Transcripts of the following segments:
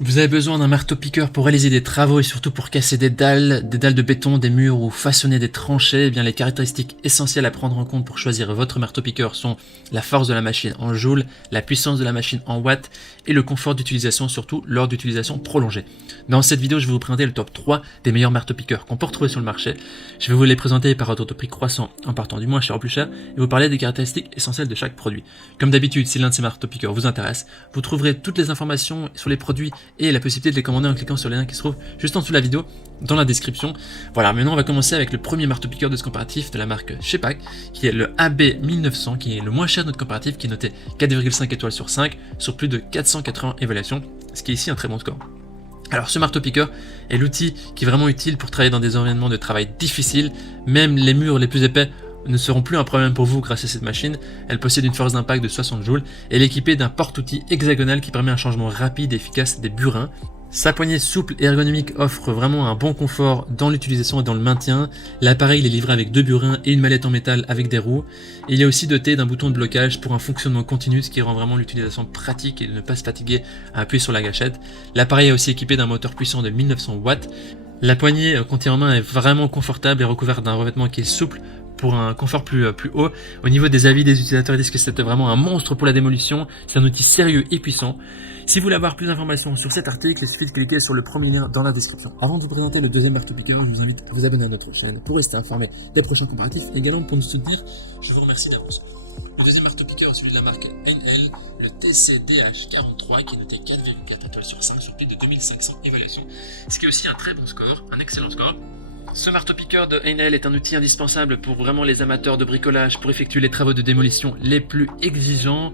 Vous avez besoin d'un marteau-piqueur pour réaliser des travaux et surtout pour casser des dalles de béton, des murs ou façonner des tranchées. Eh bien, les caractéristiques essentielles à prendre en compte pour choisir votre marteau-piqueur sont la force de la machine en joules, la puissance de la machine en watts et le confort d'utilisation, surtout lors d'utilisation prolongée. Dans cette vidéo, je vais vous présenter le top 3 des meilleurs marteaux-piqueurs qu'on peut retrouver sur le marché. Je vais vous les présenter par ordre de prix croissant en partant du moins cher au plus cher et vous parler des caractéristiques essentielles de chaque produit. Comme d'habitude, si l'un de ces marteaux-piqueurs vous intéresse, vous trouverez toutes les informations sur les produits et la possibilité de les commander en cliquant sur les liens qui se trouvent juste en dessous de la vidéo dans la description. Voilà, maintenant on va commencer avec le premier marteau-piqueur de ce comparatif de la marque Shepak, qui est le AB1900, qui est le moins cher de notre comparatif, qui est noté 4,5 étoiles sur 5 sur plus de 480 évaluations, ce qui est ici un très bon score. Alors ce marteau-piqueur est l'outil qui est vraiment utile pour travailler dans des environnements de travail difficiles. Même les murs les plus épais ne seront plus un problème pour vous grâce à cette machine. Elle possède une force d'impact de 60 joules et elle est équipée d'un porte-outils hexagonal qui permet un changement rapide et efficace des burins. Sa poignée souple et ergonomique offre vraiment un bon confort dans l'utilisation et dans le maintien. L'appareil est livré avec 2 burins et une mallette en métal avec des roues. Il est aussi doté d'un bouton de blocage pour un fonctionnement continu, ce qui rend vraiment l'utilisation pratique et de ne pas se fatiguer à appuyer sur la gâchette. L'appareil est aussi équipé d'un moteur puissant de 1900 watts. La poignée qu'on tient en main est vraiment confortable et recouverte d'un revêtement qui est souple pour un confort plus haut. Au niveau des avis des utilisateurs, ils disent que c'était vraiment un monstre pour la démolition. C'est un outil sérieux et puissant. Si vous voulez avoir plus d'informations sur cet article, il suffit de cliquer sur le premier lien dans la description. Avant de vous présenter le deuxième marteau-piqueur, je vous invite à vous abonner à notre chaîne pour rester informé des prochains comparatifs et également pour nous soutenir. Je vous remercie d'avance. Le deuxième marteau-piqueur est celui de la marque Heinel, le TCDH43, qui est noté 4,4 étoiles sur 5 sur plus de 2500 évaluations, ce qui est aussi un très bon score, un excellent score. Ce marteau-piqueur de Heinel est un outil indispensable pour vraiment les amateurs de bricolage pour effectuer les travaux de démolition les plus exigeants.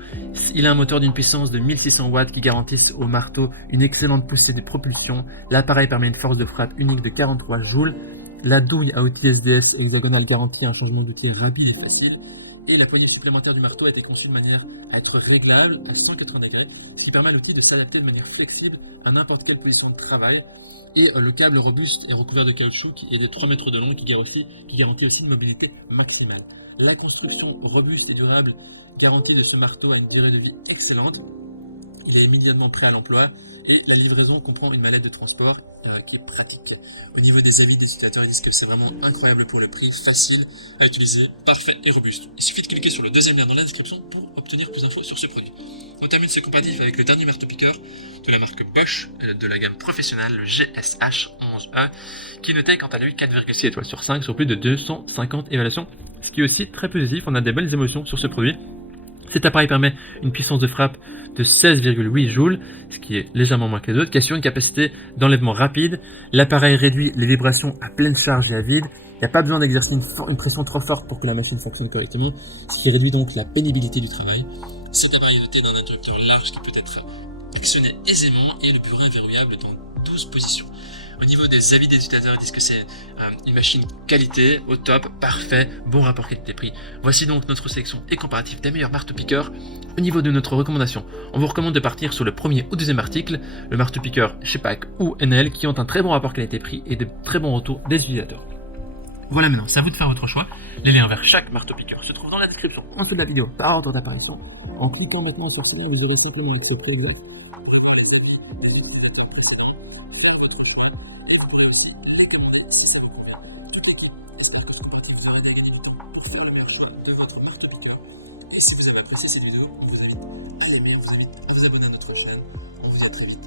Il a un moteur d'une puissance de 1600 watts qui garantissent au marteau une excellente poussée de propulsion. L'appareil permet une force de frappe unique de 43 joules. La douille à outils SDS hexagonal garantit un changement d'outil rapide et facile. Et la poignée supplémentaire du marteau a été conçue de manière à être réglable à 180 degrés, ce qui permet à l'outil de s'adapter de manière flexible à n'importe quelle position de travail. Et le câble robuste est recouvert de caoutchouc qui est de 3 mètres de long qui garantit aussi une mobilité maximale. La construction robuste et durable garantie de ce marteau a une durée de vie excellente. Il est immédiatement prêt à l'emploi et la livraison comprend une mallette de transport qui est pratique. Au niveau des avis des utilisateurs, ils disent que c'est vraiment incroyable pour le prix, facile à utiliser, parfait et robuste. Il suffit de cliquer sur le deuxième lien dans la description pour obtenir plus d'infos sur ce produit. On termine ce comparatif avec le dernier marteau-piqueur de la marque Bosch de la gamme professionnelle, le GSH11E, qui notait quant à lui 4,6 étoiles sur 5 sur plus de 250 évaluations, ce qui est aussi très positif. On a des belles émotions sur ce produit. Cet appareil permet une puissance de frappe de 16,8 joules, ce qui est légèrement moins que les autres, qui assure une capacité d'enlèvement rapide. L'appareil réduit les vibrations à pleine charge et à vide. Il n'y a pas besoin d'exercer une pression trop forte pour que la machine fonctionne correctement, ce qui réduit donc la pénibilité du travail. Cet appareil est doté d'un interrupteur large qui peut être actionné aisément et le burin est verrouillable dans 12 positions. Au niveau des avis des utilisateurs, ils disent que c'est une machine qualité, au top, parfait, bon rapport qualité-prix. Voici donc notre sélection et comparatif des meilleurs marteaux-piqueurs. Au niveau de notre recommandation, on vous recommande de partir sur le premier ou deuxième article, le marteau-piqueur Shepak ou Heinel, qui ont un très bon rapport qualité-prix et de très bons retours des utilisateurs. Voilà, maintenant, c'est à vous de faire votre choix. Les liens vers chaque marteau-piqueur se trouvent dans la description en dessous de la vidéo par ordre d'apparition. En cliquant maintenant sur celui-là, vous aurez simplement avec ce prix exact. Et vous pourrez aussi les connaître si ça vous convient. Toute l'équipe espère que ce comparatif vous aidera à gagner du temps pour faire le meilleur choix de votre marteau-piqueur. Et si vous avez apprécié cette vidéo, on vous invite à l'aimer, on vous invite à vous abonner à notre chaîne. On vous dit à très vite.